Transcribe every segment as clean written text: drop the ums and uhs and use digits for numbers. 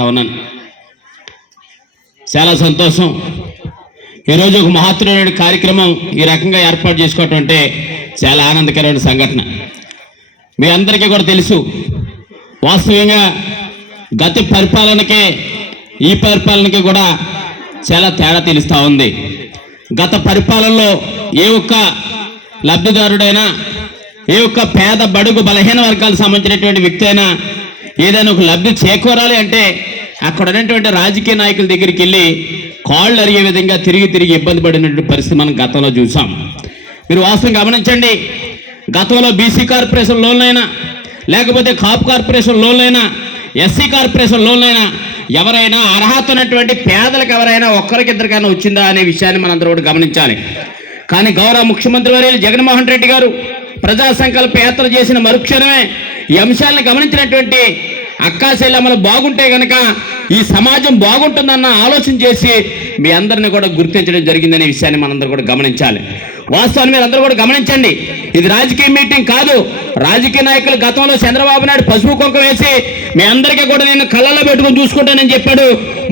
ఉన్నాను. చాలా సంతోషం. ఈరోజు ఒక మహత్తరమైన కార్యక్రమం ఈ రకంగా ఏర్పాటు చేసుకోవటం అంటే చాలా ఆనందకరమైన సంఘటన. మీ అందరికీ కూడా తెలుసు, వాస్తవంగా గత పరిపాలనకి ఈ పరిపాలనకి కూడా చాలా తేడా తెలుస్తూ ఉంది. గత పరిపాలనలో ఏ ఒక్క లబ్ధిదారుడైనా, ఏ ఒక్క పేద బడుగు బలహీన వర్గాలకు సంబంధించినటువంటి వ్యక్తి అయినా ఏదైనా ఒక లబ్ధి చేకూరాలి అంటే అక్కడ ఉన్నటువంటి రాజకీయ నాయకుల దగ్గరికి వెళ్ళి కాళ్ళు అరిగే విధంగా తిరిగి ఇబ్బంది పడినటువంటి పరిస్థితి మనం గతంలో చూసాం. మీరు వాస్తవం గమనించండి, గతంలో బీసీ కార్పొరేషన్ లోన్లైనా, లేకపోతే కాపు కార్పొరేషన్ లోన్లైనా, ఎస్సీ కార్పొరేషన్ లోన్లైనా ఎవరైనా అర్హత ఉన్నటువంటి పేదలకు ఎవరైనా ఒక్కరికిద్దరికైనా వచ్చిందా అనే విషయాన్ని మనందరూ కూడా గమనించాలి. కానీ గౌరవ ముఖ్యమంత్రి వర్యులు జగన్మోహన్ రెడ్డి గారు ప్రజా సంకల్ప యాత్ర చేసిన మరుక్షణమే ఈ అంశాలను గమనించినటువంటి అక్కా చెల్లెమ్మలు బాగుంటే కనుక ఈ సమాజం బాగుంటుందన్న ఆలోచన చేసి మీ అందరిని కూడా గుర్తించడం జరిగిందనే విషయాన్ని మనందరూ కూడా గమనించాలి. వాస్తవాన్ని మీరు అందరూ కూడా గమనించండి, ఇది రాజకీయ మీటింగ్ కాదు. రాజకీయ నాయకులు గతంలో చంద్రబాబు నాయుడు పసుపు కుంకుమ వేసి మీ అందరికీ కూడా నేను కళ్ళల్లో పెట్టుకుని చూసుకుంటానని చెప్పాడు.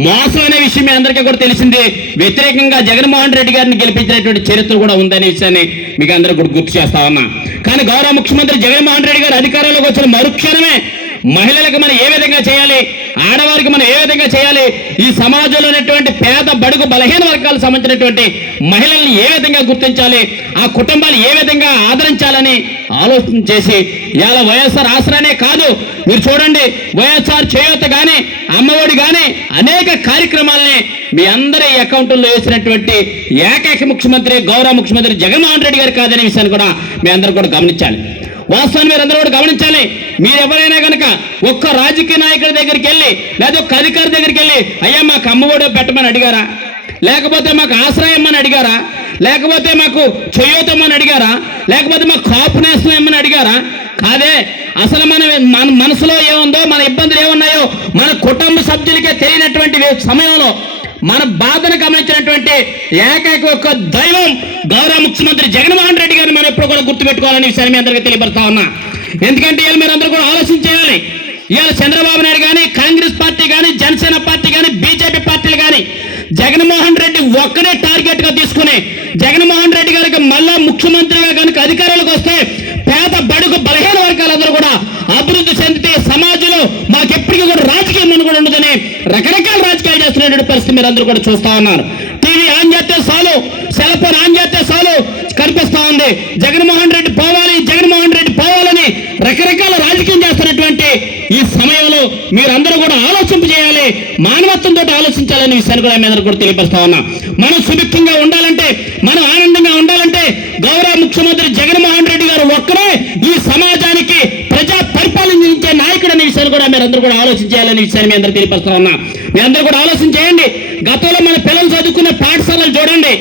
మోసం అనే విషయం మీ అందరికీ కూడా తెలిసింది. వ్యతిరేకంగా జగన్మోహన్ రెడ్డి గారిని గెలిపించినటువంటి చరిత్ర కూడా ఉందనే విషయాన్ని మీకు అందరూ కూడా గుర్తు చేస్తా ఉన్నా. కానీ గౌరవ ముఖ్యమంత్రి జగన్మోహన్ రెడ్డి గారు అధికారంలోకి వచ్చిన మరుక్షణమే మహిళలకు మనం ఏ విధంగా చేయాలి, ఆడవారికి మనం ఏ విధంగా చేయాలి, ఈ సమాజంలో ఉన్నటువంటి పేద బడుగు బలహీన వర్గాలకు సంబంధించినటువంటి మహిళల్ని ఏ విధంగా గుర్తించాలి, ఆ కుటుంబాలు ఏ విధంగా ఆదరించాలని ఆలోచన చేసి ఇవాళ వైఎస్ఆర్ ఆసరానే కాదు, మీరు చూడండి వైఎస్ఆర్ చేయూత కానీ అమ్మఒడి కానీ అనేక కార్యక్రమాలని మీ అందరి అకౌంట్లో వేసినటువంటి ఏకైక ముఖ్యమంత్రి గౌరవ ముఖ్యమంత్రి జగన్మోహన్ రెడ్డి గారు కాదనే విషయాన్ని కూడా మీ అందరూ కూడా గమనించాలి. వాస్తవాన్ని మీరు అందరూ కూడా గమనించాలి. మీరు ఎవరైనా కనుక ఒక్క రాజకీయ నాయకుడి దగ్గరికి వెళ్ళి లేదా ఒక్క అధికారి దగ్గరికి వెళ్ళి అయ్యా మాకు అమ్మఒడి పెట్టమని అడిగారా, లేకపోతే మాకు ఆశ్రయం అని అడిగారా, లేకపోతే మాకు చేయూతమని అడిగారా, లేకపోతే మాకు కాపు నేస్తం ఏమని అడిగారా? కాదే. అసలు మన మనసులో ఏముందో, మన ఇబ్బందులు ఏమున్నాయో మన కుటుంబ సభ్యులకే తెలియనటువంటి సమయంలో మన బాధను గమనించినటువంటి ఏకైక ఒక్క దైవం గౌరవ ముఖ్యమంత్రి జగన్మోహన్ రెడ్డి గారిని మనం ఎప్పుడు కూడా గుర్తుపెట్టుకోవాలనే విషయాన్ని మీ అందరికీ తెలియపడతా ఉన్నా. ఎందుకంటే ఇవాళ మీరు అందరూ కూడా ఆలోచన చేయాలి. ఇవాళ చంద్రబాబు నాయుడు కానీ, కాంగ్రెస్ పార్టీ కానీ, జనసేన పార్టీ కానీ, బీజేపీ పార్టీలు కానీ జగన్మోహన్ రెడ్డి ఒక్కడే టార్గెట్ గా తీసుకుని జగన్మోహన్ రెడ్డి గారికి మళ్ళా ముఖ్యమంత్రిగా కనుక అధికారంలోకి వస్తే పేద బడుగు బలహీన వర్గాలందరూ కూడా అభివృద్ధి చెందితే సమాజంలో మాకెప్పటికీ కూడా రాజకీయం అని కూడా ఉండదని రకరకాల రాజకీయాలు చేస్తున్నటువంటి పరిస్థితి మీరు అందరూ కూడా చూస్తా ఉన్నారు. టీవీ ఆన్ చేస్తే చాలు, సెల్ ఫోన్ ఆన్ చేస్తే చాలు కనిపిస్తా ఉంది జగన్మోహన్ రెడ్డి పోవాలి, జగన్మోహన్ రెడ్డి పోవాలని రకరకాల రాజకీయం చేస్తున్నటువంటి ఈ సమయంలో మీరందరూ కూడా ఆలోచింప చేయాలి, మానవత్వంతో ఆలోచించాలని విషయాన్ని కూడా మీ అందరూ కూడా తెలియపరుస్తా ఉన్నా. మనం సుభిక్షంగా ఉండాలంటే, మనం ఆనందంగా ఉండాలంటే గౌరవ ముఖ్యమంత్రి జగన్మోహన్ రెడ్డి గారు ఒక్కరే ఈ సమాజానికి ప్రజా పరిపాలించే నాయకుడు అనే విషయాన్ని కూడా మీరందరూ కూడా ఆలోచన చేయాలనే విషయాన్ని మీ అందరూ తెలియపరుస్తా ఉన్నా. మీ అందరూ కూడా ఆలోచన చేయండి. గతంలో మన పిల్లలు చదువుకునే పాఠశాలలు చూడండి.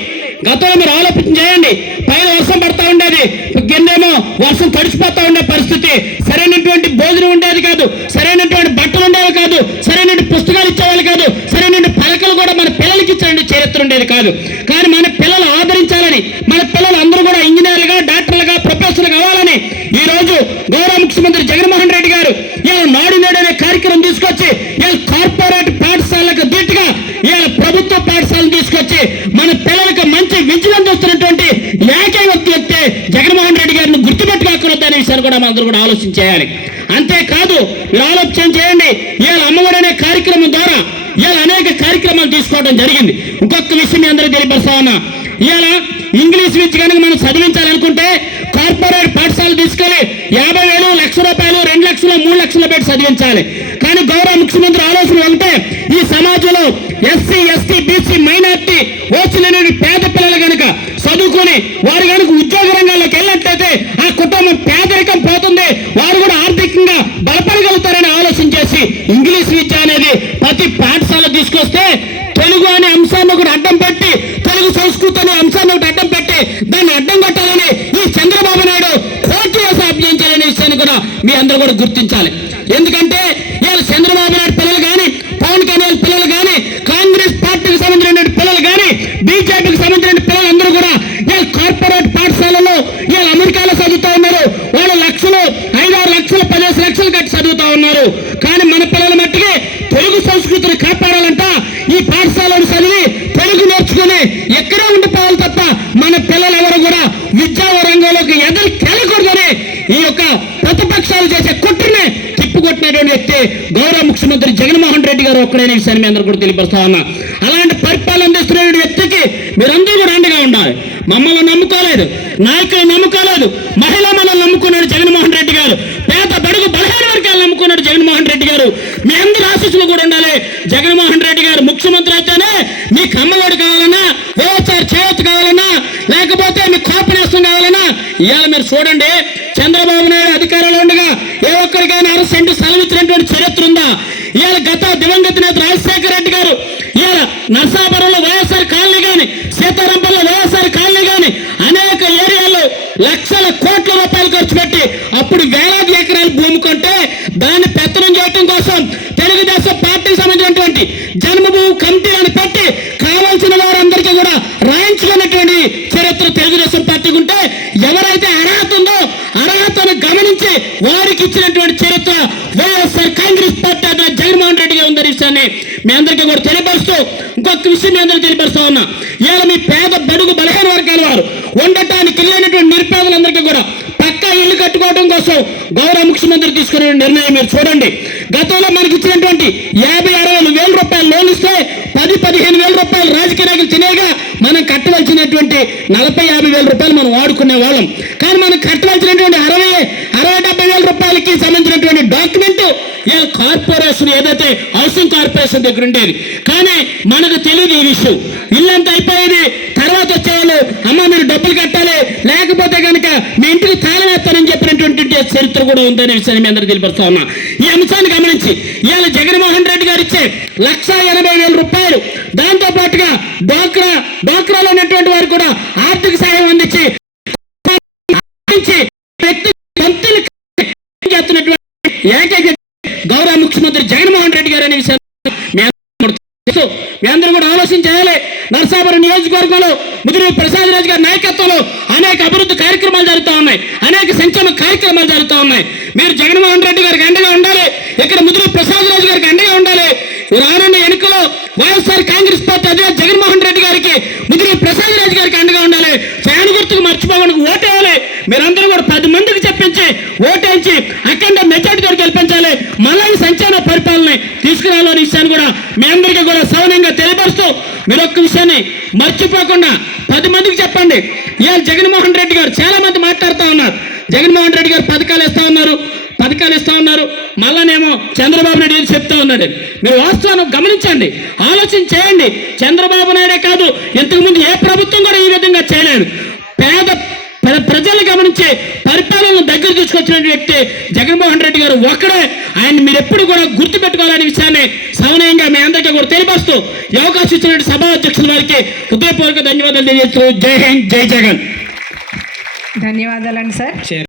గతంలో మీరు ఆలోచన చేయండి, పైన వర్షం పడతా ఉండేది, కిందేమో వర్షం తడిచిపోతా ఉండే పరిస్థితి, సరైనటువంటి భోజనం ఉండేది కాదు, సరైనటువంటి బట్టలు ఉండేవి కాదు, సరైన పుస్తకాలు ఇచ్చేవాళ్ళు కాదు, సరైన పలకలు కూడా మన పిల్లలకి ఇచ్చే చరిత్ర ఉండేది కాదు. కానీ మన పిల్లలు ఆదరించాలని, మన పిల్లలు అందరూ కూడా ఇంజనీర్లుగా, డాక్టర్లుగా, ప్రొఫెసర్లు కావాలని ఈ రోజు గౌరవ ముఖ్యమంత్రి జగన్మోహన్ రెడ్డి గారు ఇలా నాడు నేడు అనే కార్యక్రమం తీసుకొచ్చి ఇలా కార్పొరేట్ పాఠశాలకు ధీటుగా ఇలా ప్రభుత్వ పాఠశాలను తీసుకొచ్చి మన పిల్లలకు మంచి విజయం చూస్తున్నటువంటి ఏకైక వ్యక్తి జగన్మోహన్ రెడ్డి గారిని గుర్తుపెట్టుకోకూడదు అనే విషయాన్ని కూడా మనందరూ కూడా ఆలోచన చేయాలి. అంతేకాదు మీరు ఆలోచన చేయండి, ఇలా అమ్మఒడి అనే కార్యక్రమం ద్వారా ఇలా అనేక కార్యక్రమాలు తీసుకోవడం జరిగింది. ఇంకొక విషయం మీ అందరికీ తెలియపరుస్తా ఉన్నా, ఇలా ఇంగ్లీష్ విద్య కనుక మనం చదివించాలనుకుంటే కార్పొరేట్ పాఠశాలలు తీసుకెళ్లి 50,000, ₹1,00,000, 2 లక్షలు, 3 లక్షలు పెట్టి చదివించాలి. కానీ గౌరవ ముఖ్యమంత్రి ఆలోచన ఉంటే ఈ సమాజంలో ఎస్సీ, ఎస్టీ, బీసీ, మైనార్టీ, ఓసీలనేవి పేద పిల్లలు కనుక చదువుకొని వారు కనుక ఉద్యోగ రంగాల్లోకి వెళ్ళినట్లయితే ఆ కుటుంబం పేదరికం పోతుంది, వారు కూడా ఆర్థికంగా బలపడగలుగుతారని ఆలోచన చేసి ఇంగ్లీష్ విద్య అనేది ప్రతి పాఠశాల తీసుకొస్తే తెలుగు అనే అంశాన్ని ఒకటి అడ్డం పెట్టి, తెలుగు సంస్కృతి అనే అంశాన్ని ఒకటి అడ్డం పెట్టి దాన్ని అడ్డం కట్టాలని ఈ చంద్రబాబు నాయుడు కోర్టు వేసి అభ్యించాలనే విషయాన్ని కూడా మీ అందరూ కూడా గుర్తించాలి. ఎందుకంటే ఇవాళ చంద్రబాబు నాయుడు పిల్లలు కానీ, పవన్ కళ్యాణ్ పిల్లలు కానీ, కాంగ్రెస్ పార్టీకి సంబంధించిన పిల్లలు కానీ, బీజేపీకి సంబంధించిన పిల్లలందరూ కూడా ఇవాళ కార్పొరేట్ పాఠశాలలో ఇవాళ అమెరికాలో చదువుతా ఉన్నారు. వాళ్ళు లక్షలు, 5-6 లక్షలు, 10 లక్షలు కట్టి చదువుతా ఉన్నారు. కానీ మన పిల్లల మట్టికి తెలుగు సంస్కృతి సంస్కృతిని కాపాడాలంట ఈ పాఠశాలను చదివి తెలుగు నేర్చుకుని ఎక్కడే ఉండిపోవాలి తప్ప మన పిల్లలు ఎవరు కూడా విద్యా రంగంలోకి ఎదురు కెళ్ళకూడదని ఈ యొక్క ప్రతిపక్షాలు చేసే కుట్రని తిప్పికొట్టినటువంటి వ్యక్తి గౌరవ ముఖ్యమంత్రి జగన్మోహన్ రెడ్డి గారు ఒక్కడైన విషయాన్ని మీ అందరూ కూడా తెలియపరుస్తా ఉన్నా. అలాంటి పరిపాలన అందిస్తున్న వ్యక్తికి మీరందరూ కూడా అండగా ఉండాలి. మమ్మల్ని నమ్ముకోలేదు, నాయకులు నమ్ముకోలేదు, మహిళా మనల్ని నమ్ముకున్నాడు జగన్మోహన్ రెడ్డి గారు, పేద బడుగు బలహీన వర్గాలు నమ్ముకున్నాడు జగన్మోహన్ రెడ్డి గారు. మీ అందరి ఆశీస్సులు కూడా ఉండాలి. జగన్మోహన్ రెడ్డి గారు ముఖ్యమంత్రి అయితేనే మీ కమ్మఒడి కావాలన్నా, వైఎస్ఆర్ చేయూత కావాలన్నా, లేకపోతే మీ కోపనేస్తం కావాలన్నా ఇవాళ మీరు చూడండి. చంద్రబాబు నాయుడు అధికారంలో ఉండగా ఏ ఒక్కరికైనా 6 సెంటు స్థలం ఇచ్చినటువంటి చరిత్ర ఉందా? ఇవాళ గత దివంగత నేత రాజశేఖర రెడ్డి గారు ఇవాళ నర్సాపురంలో వైఎస్ఆర్ కాలనీ కానీ, సీతారాంపల్లిలో వైఎస్ఆర్ కాలనీ కానీ అనేక ఏరియాల్లో లక్షల కోట్ల రూపాయలు ఖర్చు పెట్టి అప్పుడు వేలాది ఎకరాల భూమి కొంటే దాన్ని పెత్తనం చేయడం కోసం తెలుగుదేశం పార్టీకి సంబంధించినటువంటి జన్మభూమి కమిటీలను పెట్టి కావాల్సిన వారందరికీ కూడా రాయించుకున్నటువంటి చరిత్ర తెలుగుదేశం పార్టీకి ఉంటే, ఎవరైతే అర్హత ఉందో అర్హతను గమనించి వారికి ఇచ్చినటువంటి చరిత్ర వైఎస్ఆర్ కాంగ్రెస్ పార్టీ అధినేత జగన్మోహన్ రెడ్డి గారు ఉందనే విషయాన్ని మీ అందరికీ కూడా తెలియపరుస్తూ ఇంకొక విషయం మీ అందరికీ తెలియపరుస్తా ఉన్నా. ఇవాళ మీ పేద బడుగు బలహీన వర్గాల వారు ఉండటానికి లేనటువంటి నిరుపేదలందరికీ కూడా పక్కా ఇల్లు కట్టుకోవడం కోసం గౌరవ ముఖ్యమంత్రి తీసుకునే నిర్ణయం మీరు చూడండి. గతంలో మనకి ఇచ్చినటువంటి 50-60 వేల రూపాయలు లోన్ ఇస్తే 10-15 వేల రూపాయలు రాజకీయ నాయకులు తినేగా మనం కట్టవలసినటువంటి 40-50 వేల రూపాయలు మనం వాడుకునే వాళ్ళం. కానీ మనం కట్టవలసినటువంటి 60-70 వేల రూపాయలకి సంబంధించినటువంటి డాక్యుమెంట్ కార్పొరేషన్ ఏదైతే హౌసింగ్ కార్పొరేషన్ దగ్గర ఉండేది. కానీ మనకు తెలియదు ఈ విషయం. ఇల్లంతా అయిపోయేది. తర్వాత వచ్చేవాళ్ళు అమ్మ మీరు డబ్బులు కట్టాలి, లేకపోతే కనుక మీ ఇంటికి తాళం వేస్తానని చెప్పినటువంటి చరిత్ర కూడా ఉందనే విషయాన్ని మీ అందరూ తెలియపరుస్తా ఉన్నా. ఈ అంశాన్ని గమనించి ఇవాళ జగన్మోహన్ రెడ్డి గారు ఇచ్చే 1,80,000 రూపాయలు, దాంతో పాటుగా డ్వాక్రాలో ఉన్నటువంటి వారు కూడా ఆర్థిక సాయం అందించి ఏకైక గౌరవ ముఖ్యమంత్రి జగన్మోహన్ రెడ్డి గారు అనే విషయాన్ని మీ అందరూ కూడా ఆలోచన చేయాలి. నరసాపురం నియోజకవర్గంలో ముదిరి ప్రసాద్ రాజు గారి నాయకత్వంలో అనేక అభివృద్ధి కార్యక్రమాలు జరుగుతూ ఉన్నాయి, అనేక సంక్షేమ కార్యక్రమాలు జరుగుతూ ఉన్నాయి. మీరు జగన్మోహన్ రెడ్డి గారికి అండగా ఉండాలి. ఇక్కడ ముదిరి ప్రసాద్ రాజు గారికి అండగా ఉండాలి. రానున్న ఎన్నికలో వైఎస్ఆర్ కాంగ్రెస్ పార్టీ అధినేత జగన్మోహన్ రెడ్డి గారికి, ముదిరి ప్రసాద్ రాజు గారికి అండగా ఉండాలి. ఫ్యాన్ గుర్తుకు మర్చిపోకుండా ఓటేయాలి. మీరందరూ కూడా 10 మందికి చెప్పించి ఓటేయించి అఖండ మెజార్టీతో గెలిపించాలి. మళ్ళీ సంక్షేమ పరిపాలన తీసుకురావాలనే విషయాన్ని కూడా మీ అందరికీ కూడా సౌనంగా తెలియపరుస్తూ మీరు ఒక్క విషయాన్ని మర్చిపోకుండా 10 మందికి చెప్పండి. ఇవాళ జగన్మోహన్ రెడ్డి గారు చాలా మంది మాట్లాడుతూ ఉన్నారు. జగన్మోహన్ రెడ్డి గారు పథకాలు ఇస్తా ఉన్నారు, మళ్ళానేమో చంద్రబాబు నాయుడు ఏం చెప్తా ఉన్నాడు. మీరు వాస్తవాన్ని గమనించండి, ఆలోచన చేయండి. చంద్రబాబు నాయుడే కాదు, ఇంతకుముందు ఏ ప్రభుత్వం కూడా ఈ విధంగా చేయలేదు. పేద ప్రజలు గమనించి పరిపాలనను దగ్గర తీసుకొచ్చిన వ్యక్తి జగన్మోహన్ రెడ్డి గారు ఒక్కడే. ఆయన మీరు ఎప్పుడు కూడా గుర్తు పెట్టుకోవాలనే విషయాన్ని సౌనయంగా మీ అందరికీ కూడా తెలియపరుస్తూ ఈ అవకాశం ఇచ్చిన సభా అధ్యక్షుల వారికి హృదయపూర్వక ధన్యవాదాలు తెలియజేస్తూ జై హింద్, జై జగన్. ధన్యవాదాలండి సార్.